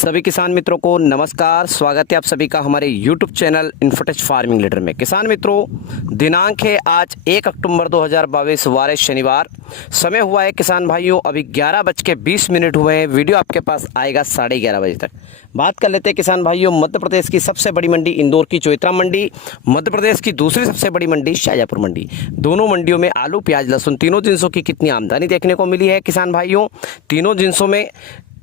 सभी किसान मित्रों को नमस्कार। स्वागत है आप सभी का हमारे YouTube channel infotech farming leader में। किसान मित्रों, दिनांक है आज 1 अक्टूबर 2022 वार शनिवार। समय हुआ है किसान भाइयों अभी 11:20 हुए हैं। वीडियो आपके पास आएगा 11:30 बजे तक। बात कर लेते हैं किसान भाइयों मध्य प्रदेश की सबसे बड़ी मंडी इंदौर की चौइत्रा मंडी, मध्य प्रदेश की दूसरी सबसे बड़ी मंडी शाजापुर मंडी। दोनों मंडियों में आलू, प्याज, लहसुन तीनों जिनसों की कितनी आमदनी देखने को मिली है किसान भाइयों, तीनों जिनसों में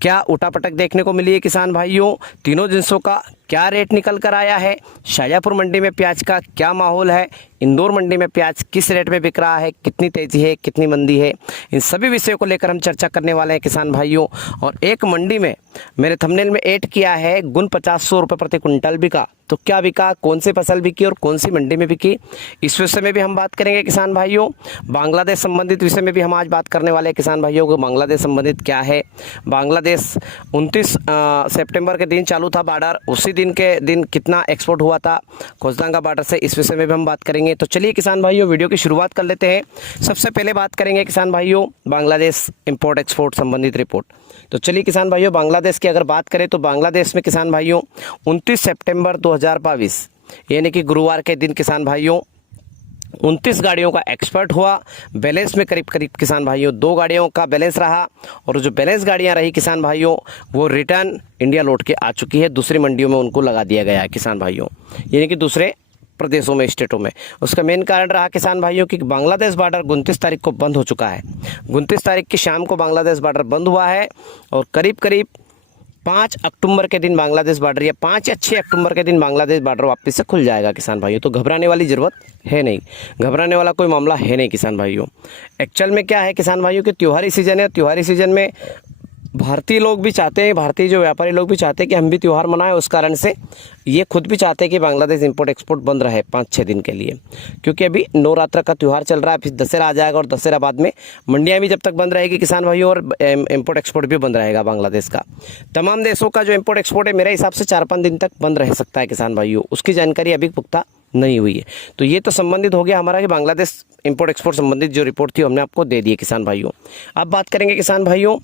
क्या उठापटक देखने को मिली है किसान भाइयों, तीनों जिनसों का क्या रेट निकल कर आया है, शाजापुर मंडी में प्याज का क्या माहौल है, इंदौर मंडी में प्याज किस रेट में बिक रहा है, कितनी तेजी है, कितनी मंदी है, इन सभी विषयों को लेकर हम चर्चा करने वाले हैं किसान भाइयों। और एक मंडी में मैंने थंबनेल में ऐड किया है गुण 50-100 रुपये प्रति कुंटल बिका, तो क्या बिका, कौन सी फसल बिकी और कौन सी मंडी में बिकी, इस विषय में भी हम बात करेंगे किसान भाइयों। बांग्लादेश संबंधित विषय में भी हम आज बात करने वाले हैं किसान भाइयों को। बांग्लादेश संबंधित क्या है, बांग्लादेश 29 सितंबर के दिन चालू था बॉर्डर, उसी दिन के दिन कितना एक्सपोर्ट हुआ था कोसदांगा बॉर्डर से, इस विषय में भी हम बात करेंगे। तो चलिए किसान भाइयों वीडियो की शुरुआत कर लेते हैं। सबसे पहले बात करेंगे किसान भाइयों बांग्लादेश इंपोर्ट एक्सपोर्ट संबंधित रिपोर्ट। तो चलिए किसान भाइयों बांग्लादेश की अगर बात करें तो बांग्लादेश में किसान भाइयों 29 सितंबर 2022 यानी कि गुरुवार के दिन किसान भाइयों 29 गाड़ियों का एक्सपर्ट हुआ। बैलेंस में करीब करीब किसान भाइयों 2 गाड़ियों का बैलेंस रहा, और जो बैलेंस गाड़ियां रही किसान भाइयों वो रिटर्न इंडिया लौट के आ चुकी है। दूसरी मंडियों में उनको लगा दिया गया है किसान भाइयों, यानी कि दूसरे प्रदेशों में, स्टेटों में। उसका मेन कारण रहा किसान भाइयों कि बांग्लादेश बॉर्डर 29 तारीख को बंद हो चुका है। 29 तारीख की शाम को बांग्लादेश बॉर्डर बंद हुआ है, और करीब करीब 5 अक्टूबर के दिन बांग्लादेश बॉर्डर या 5 या 6 अक्टूबर के दिन बांग्लादेश बॉर्डर वापस से खुल जाएगा किसान भाइयों। तो घबराने वाली ज़रूरत है नहीं, घबराने वाला कोई मामला है नहीं किसान भाइयों। एक्चुअल में क्या है किसान भाइयों कि त्योहारी सीजन है, त्योहारी सीजन में भारतीय लोग भी चाहते हैं, भारतीय जो व्यापारी लोग भी चाहते हैं कि हम भी त्यौहार मनाएं। उस कारण से ये खुद भी चाहते हैं कि बांग्लादेश इंपोर्ट एक्सपोर्ट बंद रहे 5-6 दिन के लिए, क्योंकि अभी नवरात्र का त्यौहार चल रहा है, फिर दशहरा आ जाएगा, और दशहरा बाद में मंडियां भी जब तक बंद रहेगी किसान भाइयों, और इंपोर्ट एक्सपोर्ट भी बंद रहेगा बांग्लादेश का। तमाम देशों का जो इंपोर्ट एक्सपोर्ट है मेरे हिसाब से 4-5 दिन तक बंद रह सकता है किसान भाइयों, उसकी जानकारी अभी पुख्ता नहीं हुई है। तो ये तो संबंधित हो गया हमारा कि बांग्लादेश इंपोर्ट एक्सपोर्ट संबंधित जो रिपोर्ट थी हमने आपको दे दी है किसान भाइयों। अब बात करेंगे किसान भाइयों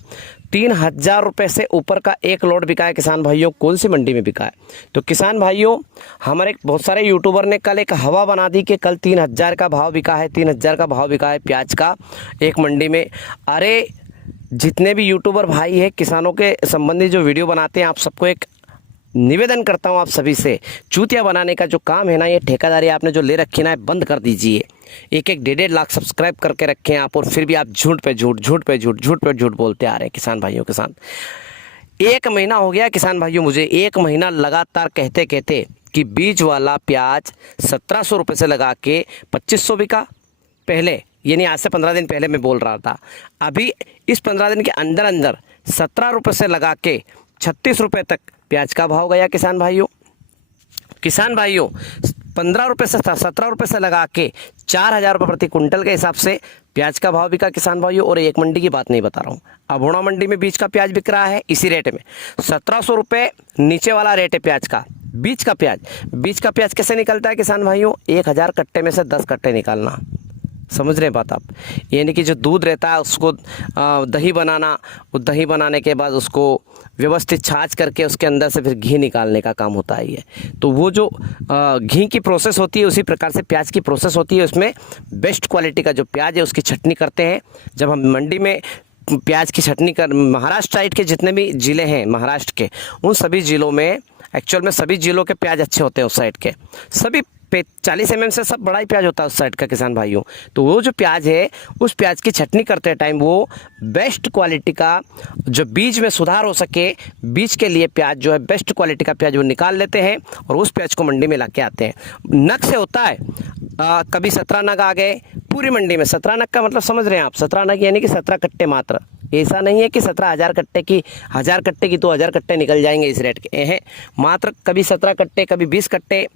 3000 रुपये से ऊपर का एक लोड बिका है किसान भाइयों, कौन सी मंडी में बिका है। तो किसान भाइयों हमारे बहुत सारे यूट्यूबर ने कल एक हवा बना दी कि कल 3000 का भाव बिका है, 3000 का भाव बिका है प्याज का एक मंडी में। अरे जितने भी यूट्यूबर भाई है किसानों के संबंधित जो वीडियो बनाते हैं, आप सबको एक निवेदन करता हूं आप सभी से, चूतिया बनाने का जो काम है ना, ये ठेकेदारी आपने जो ले रखी ना, ये बंद कर दीजिए। 1-1, 1.5 लाख सब्सक्राइब करके रखें आप, और फिर भी आप झूठ पे झूठ, झूठ पे झूठ, झूठ पे झूठ बोलते आ रहे हैं किसान भाइयों के साथ। 1 महीना हो गया किसान भाइयों, मुझे 1 महीना लगातार कहते कहते कि बीज वाला प्याज 1700 रुपये से लगा के 2500 बिका पहले, यानी आज से 15 दिन पहले मैं बोल रहा था। अभी इस 15 दिन के अंदर अंदर 17 रुपये से लगा के 36 रुपये तक प्याज का भाव गया किसान भाइयों। किसान भाइयों 15 रुपये से 17 रुपये से लगा के 4000 रुपये प्रति कुंटल के हिसाब से प्याज का भाव बिका किसान भाइयों। और एक मंडी की बात नहीं बता रहा हूँ, अभोड़ा मंडी में बीज का प्याज बिक रहा है इसी रेट में 1700 रुपये नीचे वाला रेट है प्याज का, बीज का प्याज। बीज का प्याज कैसे निकलता है किसान भाइयों, 1000 कट्टे में से 10 कट्टे निकालना, समझ रहे हैं बात आप। यानी कि जो दूध रहता है उसको दही बनाना, वो दही बनाने के बाद उसको व्यवस्थित छाछ करके उसके अंदर से फिर घी निकालने का काम होता है ये। तो वो जो घी की प्रोसेस होती है, उसी प्रकार से प्याज की प्रोसेस होती है। उसमें बेस्ट क्वालिटी का जो प्याज है उसकी छटनी करते हैं। जब हम मंडी में प्याज की छटनी कर, महाराष्ट्र साइड के जितने भी ज़िले हैं महाराष्ट्र के, उन सभी ज़िलों में एक्चुअल में सभी ज़िलों के प्याज अच्छे होते हैं उस साइड के, सभी 40 mm से सब बड़ा ही प्याज होता है उस साइड का किसान भाइयों। तो वो जो प्याज है उस प्याज की छटनी करते टाइम वो बेस्ट क्वालिटी का जो बीज में सुधार हो सके, बीज के लिए प्याज जो है बेस्ट क्वालिटी का प्याज वो निकाल लेते हैं, और उस प्याज को मंडी में ला के आते हैं। नग से होता है कभी 17 नग आ गए पूरी मंडी में। 17 नग का मतलब समझ रहे हैं आप, 17 नग यानी कि 17 कट्टे मात्र। ऐसा नहीं है कि 17,000 कट्टे की 1000 कट्टे की 2000 कट्टे निकल जाएंगे इस रेट के हैं, मात्र कभी 17 कट्टे कभी 20 कट्टे।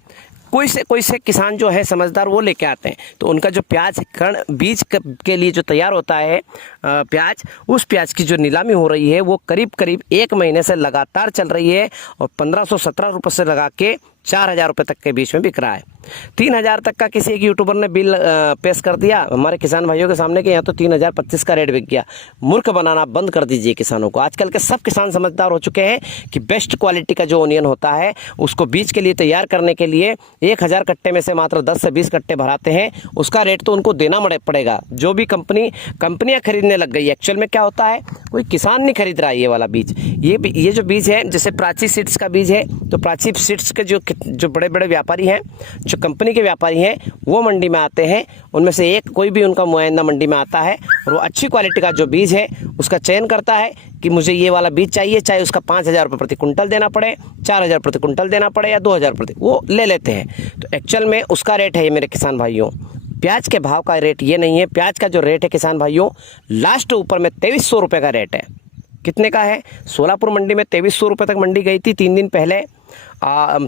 कोई से किसान जो है समझदार वो लेके आते हैं, तो उनका जो प्याज कर्ण बीज के लिए जो तैयार होता है प्याज, उस प्याज की जो नीलामी हो रही है वो करीब करीब 1 महीने से लगातार चल रही है, और 1500-17 रुपये से लगा के 4,000 रुपये तक के बीच में बिक रहा है। 3,000 तक का किसी एक यूट्यूबर ने बिल पेश कर दिया हमारे किसान भाइयों के सामने कि यहाँ तो 3,025 का रेट बिक गया। मूर्ख बनाना बंद कर दीजिए किसानों को। आजकल के सब किसान समझदार हो चुके हैं कि बेस्ट क्वालिटी का जो ओनियन होता है उसको बीज के लिए तैयार करने के लिए 1,000 कट्टे में से मात्र 10 से 20 कट्टे भराते हैं, उसका रेट तो उनको देना पड़ेगा। जो भी कंपनियां खरीदने लग गई। एक्चुअल में क्या होता है, कोई किसान नहीं खरीद रहा है ये वाला बीज। ये जो बीज है, जैसे प्राची सीड्स का बीज है, तो प्राची सीड्स के जो बड़े बड़े व्यापारी हैं, जो कंपनी के व्यापारी हैं, वो मंडी में आते हैं। उनमें से एक कोई भी उनका मुआयना मंडी में आता है और वो अच्छी क्वालिटी का जो बीज है उसका चयन करता है कि मुझे ये वाला बीज चाहिए, चाहे उसका 5,000 रुपये प्रति कुंटल देना पड़े, 4,000 प्रति कुंटल देना पड़े या 2,000 प्रति, वो ले लेते हैं। तो एक्चुअल में उसका रेट है ये मेरे किसान भाइयों। प्याज के भाव का रेट ये नहीं है। प्याज का जो रेट है किसान भाइयों, लास्ट ऊपर में 2,300 रुपये का रेट है। कितने का है? सोलापुर मंडी में 2,300 रुपये तक मंडी गई थी 3 दिन पहले।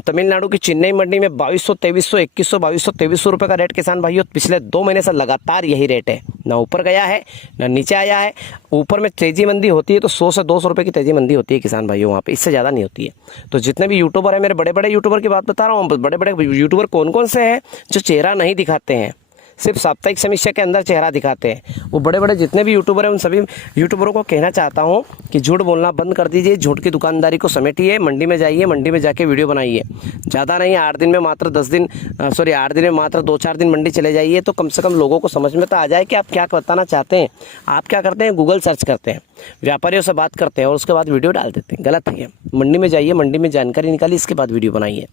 तमिलनाडु की चेन्नई मंडी में 2,200, 2,300, 2,100, 2,200, 2,300 रुपये का रेट किसान भाइयों। पिछले 2 महीने से लगातार यही रेट है, ना ऊपर गया है ना नीचे आया है। यूपर में तेजी मंदी होती है तो 100 से 200 रुपये की तेजी मंदी होती है किसान भाइयों, वहाँ पे इससे ज़्यादा नहीं होती है। तो जितने भी यूट्यूबर है, मेरे बड़े बड़े यूट्यूबर की बात बता रहा हूँ, बड़े बड़े यूट्यूबर कौन कौन से हैं जो चेहरा नहीं दिखाते हैं, सिर्फ साप्ताहिक समीक्षा के अंदर चेहरा दिखाते हैं। वो बड़े बड़े जितने भी यूट्यूबर हैं उन सभी यूट्यूबरों को कहना चाहता हूँ कि झूठ बोलना बंद कर दीजिए, झूठ की दुकानदारी को समेटिए, मंडी में जाइए, मंडी में जाके वीडियो बनाइए। ज़्यादा नहीं, 8 दिन में मात्र 8 दिन में मात्र 2-4 दिन मंडी चले जाइए, तो कम से कम लोगों को समझ में तो आ जाए कि आप क्या बताना चाहते हैं। आप क्या करते हैं, गूगल सर्च करते हैं, व्यापारियों से बात करते हैं और उसके बाद वीडियो डाल देते हैं। गलत है। मंडी में जाइए, मंडी में जानकारी निकालिए, इसके बाद वीडियो बनाइए।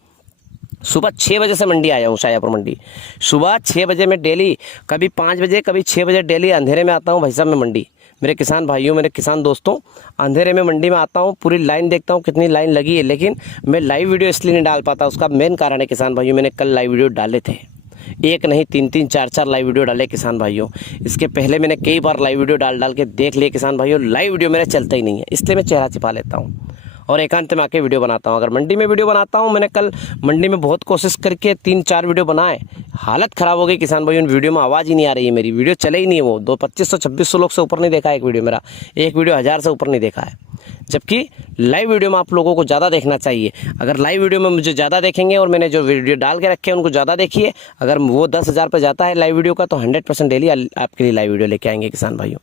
सुबह 6 बजे से मंडी आया हूँ, शाजापुर मंडी। सुबह 6 बजे में डेली, कभी 5 बजे कभी 6 बजे डेली अंधेरे में आता हूँ भाई साहब मैं मंडी। मेरे किसान भाइयों, मेरे किसान दोस्तों, अंधेरे में मंडी में आता हूँ, पूरी लाइन देखता हूँ कितनी लाइन लगी है। लेकिन मैं लाइव वीडियो इसलिए नहीं डाल पाता, उसका मेन कारण है किसान भाइयों, मैंने कल लाइव वीडियो डाले थे। एक नहीं 3-3, 4-4 लाइव वीडियो डाले किसान भाइयों। इसके पहले मैंने कई बार लाइव वीडियो डाल के देख लिए किसान भाइयों। लाइव वीडियो मेरा चलता ही नहीं है, इसलिए मैं चेहरा छिपा लेता हूँ और एकांत में आके वीडियो बनाता हूँ। अगर मंडी में वीडियो बनाता हूँ, मैंने कल मंडी में बहुत कोशिश करके 3-4 वीडियो बनाए, हालत ख़राब हो गई किसान भाई। उन वीडियो में आवाज़ ही नहीं आ रही है, मेरी वीडियो चले ही नहीं है। वो 2500-2600 लोग से ऊपर नहीं देखा है एक वीडियो मेरा, एक वीडियो 1000 से ऊपर नहीं देखा है। जबकि लाइव वीडियो में आप लोगों को ज़्यादा देखना चाहिए। अगर लाइव वीडियो में मुझे ज़्यादा देखेंगे और मैंने जो वीडियो डाल के रखे हैं उनको ज़्यादा देखिए, अगर वो 10,000 पर जाता है लाइव वीडियो का, तो 100% डेली आपके लिए लाइव वीडियो लेके आएंगे किसान भाइयों।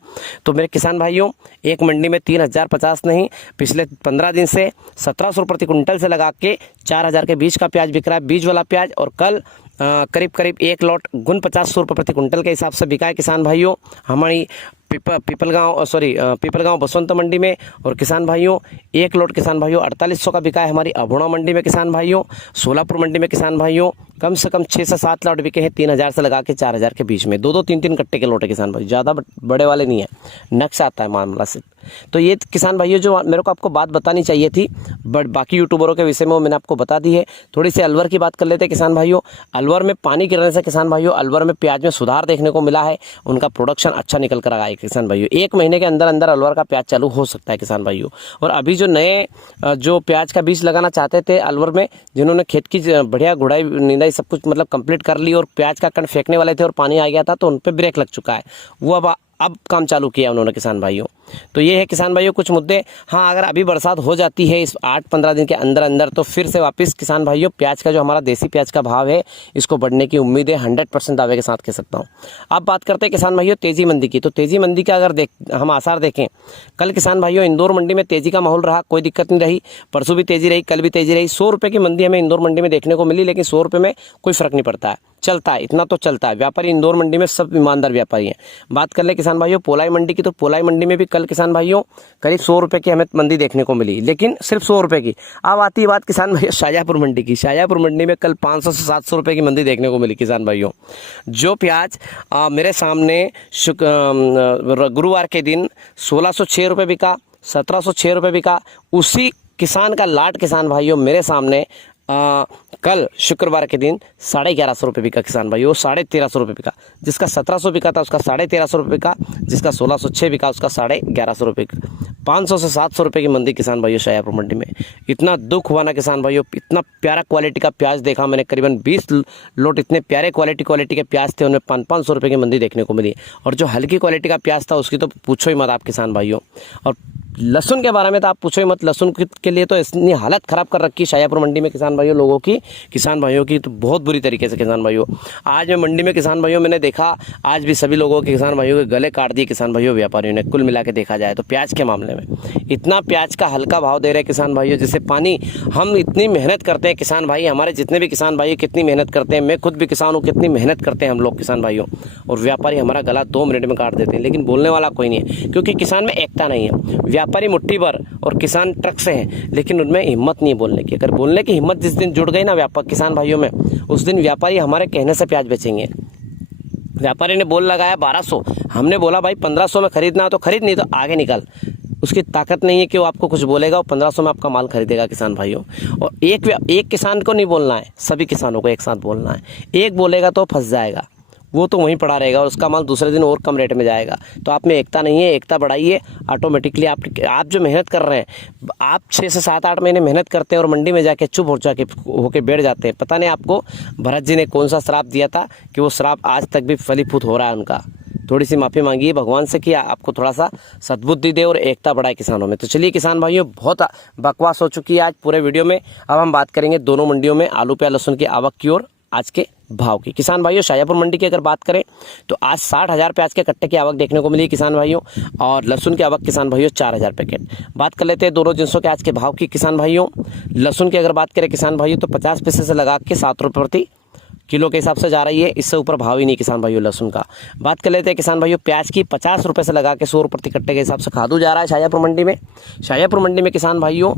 तो मेरे किसान भाइयों, एक मंडी में 3,050 नहीं, पिछले 15 दिन से 1,700 प्रति कुंटल से लगा के 4,000 के बीच का प्याज बिक रहा है, बीज वाला प्याज। और कल करीब एक लॉट 4900 रुपये प्रति कुंटल के हिसाब से बिका है किसान भाइयों हमारी पीपलगांव बसंत मंडी में। और किसान भाइयों, एक लॉट किसान भाइयों 4800 का बिका है हमारी अभोड़ा मंडी में किसान भाइयों। सोलापुर मंडी में किसान भाइयों कम से कम 6 से 7 लॉट बिके हैं 3,000 से लगा के 4,000 के बीच में। 2-2, 3-3 कट्टे के लॉट है किसान भाई, ज़्यादा बड़े वाले नहीं है, नक्शा आता है मामला से। तो ये किसान भाइयों जो मेरे को आपको बात बतानी चाहिए थी, बट बाकी यूट्यूबरों के विषय में वो मैंने आपको बता दी है। थोड़ी सी अलवर की बात कर लेते हैं किसान भाइयों। अलवर में पानी गिरने से किसान भाइयों, अलवर में प्याज में सुधार देखने को मिला है, उनका प्रोडक्शन अच्छा निकल कर आया है किसान भाइयों। 1 महीने के अंदर अंदर अलवर का प्याज चालू हो सकता है किसान भाइयों। और अभी जो नए जो प्याज का बीज लगाना चाहते थे अलवर में, जिन्होंने खेत की बढ़िया गुड़ाई निंदाई सब कुछ मतलब कंप्लीट कर ली और प्याज का कण फेंकने वाले थे और पानी आ गया था, तो उन पर ब्रेक लग चुका है। वो अब काम चालू किया उन्होंने किसान भाइयों। तो ये है किसान भाइयों कुछ मुद्दे। हाँ, अगर अभी बरसात हो जाती है इस 8-15 दिन के अंदर अंदर, तो फिर से वापस किसान भाइयों प्याज का जो हमारा देसी प्याज का भाव है, इसको बढ़ने की उम्मीद है, 100% दावे के साथ कह सकता हूँ। अब बात करते हैं किसान भाइयों तेजी मंदी की। तो तेजी मंदी का अगर हम आसार देखें, कल किसान भाइयों इंदौर मंडी में तेजी का माहौल रहा, कोई दिक्कत नहीं रही। परसों भी तेजी रही, कल भी तेजी रही। 100 रुपये की मंदी हमें इंदौर मंडी में देखने को मिली, लेकिन 100 रुपये में कोई फर्क नहीं पड़ता है, चलता है, इतना तो चलता है। व्यापारी इंदौर मंडी में सब ईमानदार व्यापारी हैं। बात कर ले किसान भाइयों पोलाई मंडी की, तो पोलाई मंडी में भी कल किसान भाइयों करीब 100 रुपये की हमें मंदी देखने को मिली, लेकिन सिर्फ 100 रुपये की। अब आती है बात किसान भाइयों शाजापुर मंडी की। शाजापुर मंडी में कल 500 से 700 रुपये की मंदी देखने को मिली किसान भाइयों। जो प्याज मेरे सामने गुरुवार के दिन 1606 रुपये बिका, 1706 रुपये बिका, उसी किसान का लाट किसान भाइयों मेरे सामने कल शुक्रवार के दिन 1150 रुपये बिका किसान भाई। वो 1350 रुपये बिका। जिसका 1700 बिका था उसका 1350 रुपये बिका, जिसका 1606 बिका उसका 1150 रुपये। 500 से 700 रुपये की मंदी किसान भाइयों शाजापुर मंडी में। इतना दुख हुआ ना किसान भाइयों, इतना प्यारा क्वालिटी का प्याज देखा मैंने, करीबन 20 लोट इतने प्यारे क्वालिटी के प्याज थे, उनमें 500 रुपये की मंदी देखने को मिली। और जो हल्की क्वालिटी का प्याज था उसकी तो पूछो ही मत आप किसान भाइयों। और लहसुन के बारे में तो आप पूछो ही मत। लहसुन के लिए तो इतनी हालत ख़राब कर रखी है शाजापुर मंडी में किसान भाइयों लोगों की, किसान भाइयों की तो बहुत बुरी तरीके से किसान भाइयों। आज मैं मंडी में किसान भाइयों मैंने देखा, आज भी सभी लोगों के किसान भाइयों के गले काट दिए किसान भाइयों व्यापारियों ने। कुल मिला के देखा जाए तो प्याज के मामले में इतना प्याज का हल्का भाव दे रहे हैं किसान भाइयों, जैसे पानी। हम इतनी मेहनत करते हैं किसान भाई, हमारे जितने भी किसान भाई कितनी मेहनत करते हैं, मैं खुद भी किसान हूँ, कितनी मेहनत करते हैं हम लोग किसान भाइयों, और व्यापारी हमारा गला 2 मिनट में काट देते हैं। लेकिन बोलने वाला कोई नहीं है, क्योंकि किसान में एकता नहीं है। व्यापारी मुट्ठी भर और किसान ट्रक से हैं, लेकिन उनमें हिम्मत नहीं बोलने की। अगर बोलने की हिम्मत जिस दिन जुड़ गई ना व्यापार किसान भाइयों में, उस दिन व्यापारी हमारे कहने से प्याज बेचेंगे। व्यापारी ने बोल लगाया 1200, हमने बोला भाई 1500 में खरीदना तो खरीद, नहीं तो आगे निकल। उसकी ताकत नहीं है कि वो आपको कुछ बोलेगा, वो 1500 में आपका माल खरीदेगा किसान भाइयों। और एक किसान को नहीं बोलना है, सभी किसानों को एक साथ बोलना है। एक बोलेगा तो फंस जाएगा, वो तो वहीं पड़ा रहेगा और उसका माल दूसरे दिन और कम रेट में जाएगा। तो आप में एकता नहीं है, एकता बढ़ाइए। ऑटोमेटिकली आप जो मेहनत कर रहे हैं, आप 6 से 7-8 महीने मेहनत करते हैं और मंडी में जाके चुप होके बैठ जाते हैं। पता नहीं आपको भरत जी ने कौन सा श्राप दिया था कि वो श्राप आज तक भी फलीभूत हो रहा है उनका। थोड़ी सी माफ़ी मांगिए भगवान से कि आपको थोड़ा सा सद्बुद्धि दे और एकता बढ़ाए किसानों में। तो चलिए किसान भाइयों, बहुत बकवास हो चुकी है आज पूरे वीडियो में। अब हम बात करेंगे दोनों मंडियों में आलू प्याज लहसुन की आवक की और आज के भाव की। किसान भाइयों शाजापुर मंडी की अगर बात करें तो आज 60,000 प्याज के कट्टे की आवक देखने को मिली किसान भाइयों, और लहसुन की आवक किसान भाइयों 4,000 पैकेट। बात कर लेते हैं दोनों जिनसों के आज के भाव की किसान भाइयों। लहसुन की अगर बात करें किसान भाइयों तो 50 पैसे से लगा के 7 रुपये प्रति किलो के हिसाब से जा रही है, इससे ऊपर भाव ही नहीं किसान भाइयों लहसुन का। बात कर लेते हैं किसान भाइयों प्याज की, 50 रुपये से लगा के 100 रुपये प्रति कट्टे के हिसाब से खादू जा रहा है शाजापुर मंडी में। शाजापुर मंडी में किसान भाइयों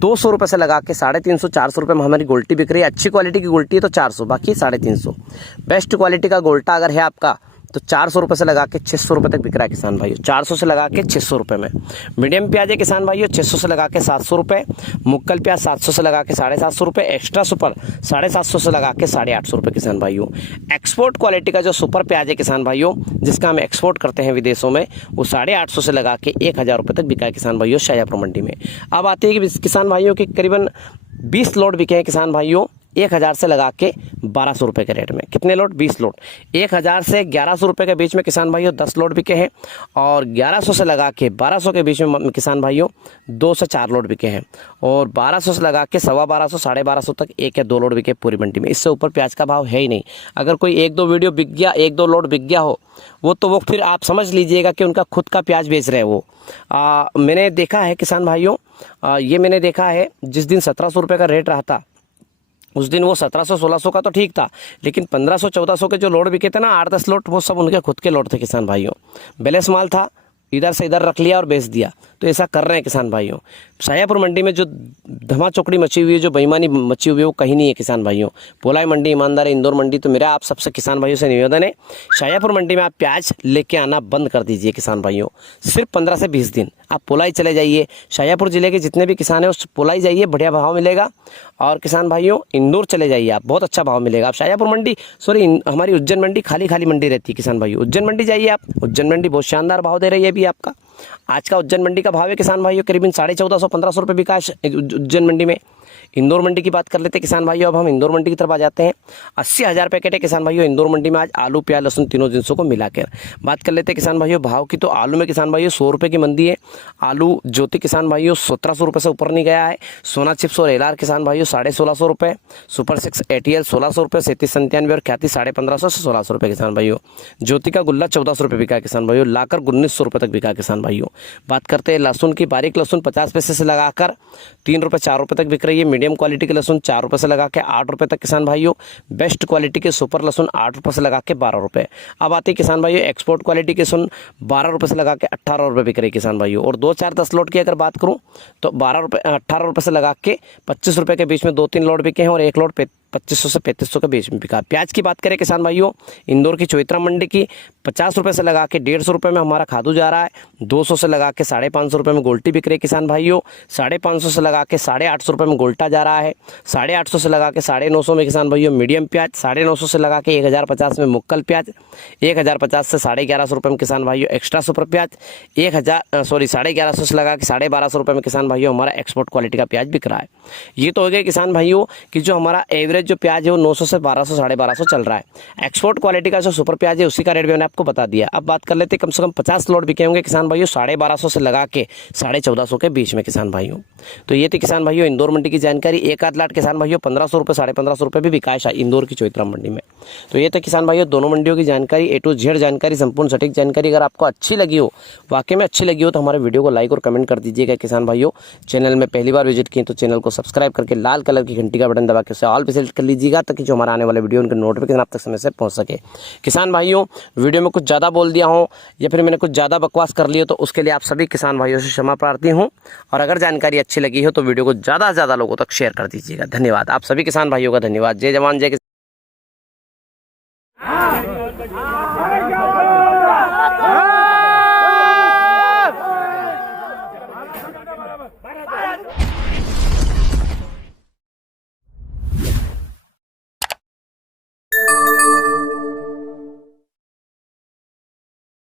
200 रुपये से लगा के 350-400 रुपये में हमारी गोल्टी बिक रही है। अच्छी क्वालिटी की गोल्टी है तो 400, बाकी 350। बेस्ट क्वालिटी का गोल्टा अगर है आपका तो 400 रुपये से लगा के 600 रुपये तक बिक रहा है किसान भाइयों। 400 से लगा के 600 रुपये में। मीडियम प्याज है किसान भाइयों 600 से लगा के 700 रुपये। मुक्कल प्याज 700 से लगा के 750 रुपये। एक्स्ट्रा सुपर 750 से लगा के 850 रुपये किसान भाइयों। एक्सपोर्ट क्वालिटी का जो सुपर प्याज है किसान भाइयों, जिसका हम एक्सपोर्ट करते हैं विदेशों में, वो 850 से लगा के 1000 रुपये तक बिका है किसान भाइयों शाजापुर मंडी में। अब आते हैं कि किसान भाइयों के करीबन 20 लोड बिके हैं किसान भाइयों 1000 से लगा के 1200 रुपये के रेट में। कितने लोड? 20 लोड। 1000 से 1100 रुपये के बीच में किसान भाइयों 10 लोड बिके हैं, और 1100 से लगा के 1200 के बीच में किसान भाइयों 2 से 4 लोड बिके हैं, और 1200 से लगा के 1250 1250 तक 1 या 2 लोड बिके पूरी मंडी में। इससे ऊपर प्याज का भाव है ही नहीं। अगर कोई 1-2 वीडियो बिक गया, 1-2 लोड बिक गया हो, वो फिर आप समझ लीजिएगा कि उनका खुद का प्याज बेच रहे हैं वो। मैंने देखा है किसान भाइयों, ये मैंने देखा है जिस दिन 1700 रुपये का रेट रहा था, उस दिन वो 1700-1600 का तो ठीक था, लेकिन 1500-1400 के जो लोड बिके थे ना 8-10 लोड, वो सब उनके खुद के लोड थे किसान भाइयों। बैलेंस माल था, इधर से इधर रख लिया और बेच दिया। तो ऐसा कर रहे हैं किसान भाइयों। शाजापुर मंडी में जो धमा चौकड़ी मची हुई है, जो बेईमानी मची हुई है, वो कहीं नहीं है किसान भाइयों। पोलाई मंडी ईमानदार है, इंदौर मंडी। तो मेरा आप सबसे किसान भाइयों से निवेदन है, शाजापुर मंडी में आप प्याज लेके आना बंद कर दीजिए किसान भाइयों। सिर्फ 15 से 20 दिन आप पोलाई चले जाइए। शाजापुर जिले के जितने भी किसान हैं उस पोलाई जाइए, बढ़िया भाव मिलेगा। और किसान भाइयों इंदौर चले जाइए आप, बहुत अच्छा भाव मिलेगा। आप शाजापुर मंडी हमारी उज्जैन मंडी खाली मंडी रहती है किसान भाइयों। उज्जैन मंडी जाइए आप, उज्जैन मंडी बहुत शानदार भाव दे रही है अभी आपका। आज का उज्जैन मंडी का भाव है किसान भाइयों करीबन 1450-1500 रुपये बिका उज्जैन मंडी में। इंदौर मंडी की बात कर लेते हैं किसान भाइयों। अब हम इंदौर मंडी की तरफ आ जाते हैं। 80,000 पैकेट है किसान भाइयों इंदौर मंडी में आज आलू प्याज लहसुन तीनों जिनसों को मिलाकर। बात कर लेते हैं किसान भाइयों भाव की। तो आलू में किसान भाइयों 100 रुपये की मंदी है। आलू ज्योति किसान भाइयों 1700 रुपये से ऊपर नहीं गया है। सोना चिप्स और एलआर किसान भाइयों 1650 रुपये। सुपर 6 ATL 1600 रुपये। 3797 और ख्याति 1550 से 1600 रुपये किसान भाइयों। ज्योति का गुल्ला 1400 रुपये बिका किसान भाइयों। लाकर 1900 रुपये तक बिका किसान भाइयों। बात करते हैं लहसुन की। बारीक लहसुन 50 पैसे से लगाकर 3 रुपये 4 रुपये तक बिक रही है। मीडियम क्वालिटी के लहसुन 4 रुपये से लगा के 8 रुपये तक किसान भाइयों। बेस्ट क्वालिटी के सुपर लहसुन 8 रुपये से लगा के 12 रुपये। अब आती है किसान भाइयों एक्सपोर्ट क्वालिटी के लहसुन 12 रुपये से लगा के 18 रुपये बिक रही है किसान भाइयों। और 2-4-10 लोड की अगर बात करूं तो 18 रुपये से लगा के 25 रुपये के बीच में 2-3 लोड बिके हैं, और 1 लोड 2500 से 3500 के बीच में बिका। प्याज की बात करें किसान भाइयों इंदौर की चौइत्रा मंडी की 50 रुपये से लगा के 150 रुपये में हमारा खादू जा रहा है। 200 से लगा के 550 रुपये में गोल्टी बिक रही है किसान भाइयों। 550 से लगा के 850 रुपये में गोल्टा जा रहा है। 850 से लगा के 950 में किसान भाइयों मीडियम प्याज। 950 से लगा के 1050 में मुक्कल प्याज। 1050 से 1150 रुपये में किसान भाइयों एक्स्ट्रा सुपर प्याज। 1150 से लगा के 1250 रुपये में किसान भाइयों हमारा एक्सपोर्ट क्वालिटी का प्याज बिक रहा है। ये तो हो गया किसान भाइयों कि जो हमारा एवरेज एवरेज जो प्याज है वो 900 से 1200 1250 चल रहा है। एक्सपोर्ट क्वालिटी का जो सुपर प्याज है उसी का रेट भी मैंने आपको बता दिया। अब बात कर लेते हैं, कम से कम 50 लोड बिके होंगे किसान भाइयों 1250 से लगा के 1450 के बीच में किसान भाइयों। तो ये थी किसान भाइयों इंदौर मंडी की जानकारी। एक आध लाट किसान भाइयों 1500 रुपये 1550 रुपये भी बिका है इंदौर की चौथरा मंडी में। तो ये थे किसान भाइयों दोनों मंडियों की जानकारी, A to Z जानकारी, संपूर्ण सटीक जानकारी। अगर आपको अच्छी लगी हो, वाकई में अच्छी लगी हो, तो हमारे वीडियो को लाइक और कमेंट कर दीजिएगा किसान भाइयों। चैनल में पहली बार विजिट किए तो चैनल को सब्सक्राइब करके लाल कलर की घंटी का बटन दबा के उसे ऑल पे सेलेक्ट कर लीजिएगा, ताकि जो हमारा आने वाले वीडियो उनके नोटिफिकेशन आप तक समय से पहुंच सके। किसान भाइयों वीडियो में कुछ ज़्यादा बोल दिया हो या फिर मैंने कुछ ज़्यादा बकवास कर लिया तो उसके लिए आप सभी किसान भाइयों से क्षमा प्रार्थी हूँ। और अगर जानकारी अच्छी लगी हो तो वीडियो को ज़्यादा से ज़्यादा लोगों तक शेयर कर दीजिएगा। धन्यवाद आप सभी किसान भाइयों का, धन्यवाद। जय जवान जय किसान।